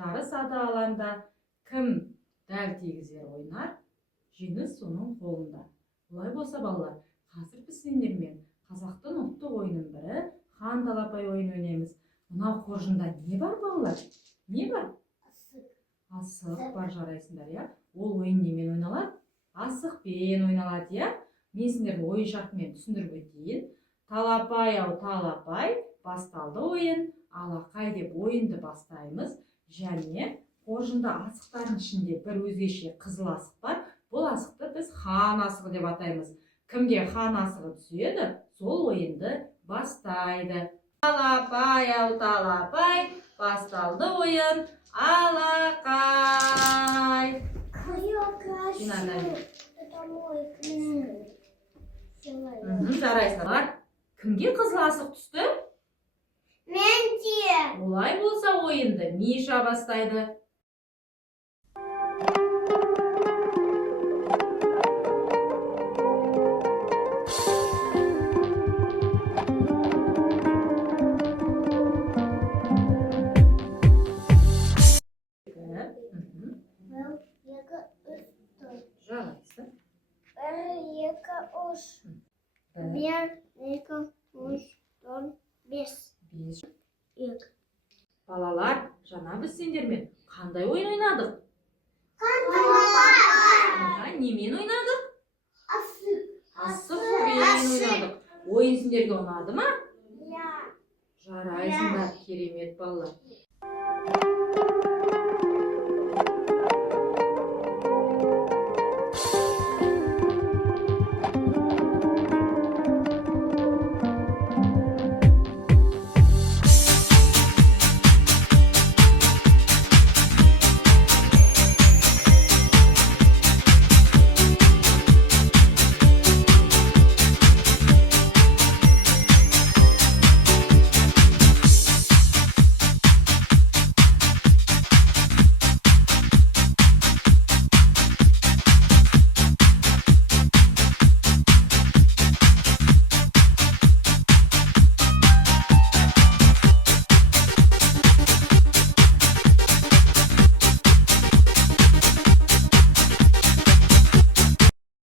жарыс алаңда кім дәл тигізер ойнар, жеңіс соның қолында. Олай болса балалар, қазір біз сендермен қазақтың ұлттық ойынының бірі хан талапай ойын ойнаймыз. Мынау қоржында не бар балалар? Не бар? Асық бар, жарайсыңдар, я? Ол ойын немен ойналады? Асықпен ойналады, я? Мен сендерді ойыншақпен түсіндіріп өтейін. Талапай ау талапай, басталды ойын. Алақай деп ойынды бастаймыз. Және қоржында асықтардың ішінде бір өзгеше қызыл асық бар. Бұл асықты біз хан асығы деп атаймыз. Кімге хан асығы түседі, сол ойынды бастайды. Талапай ау талапай, басталды ойын. Алақай. Жарайсыңдар. Кімге қызыл асық түсті? Менде. Олай болса ойынды Миша бастайды. Жарайсың. 1, 2, 3, 4, 5. Балалар, жаңа біз сендермен қандай ойын ойнадық? Немен ойнадық? Асықпен ойнадық. Ойын сендерге ұнады ма? Жарайсыңдар, керемет балалар.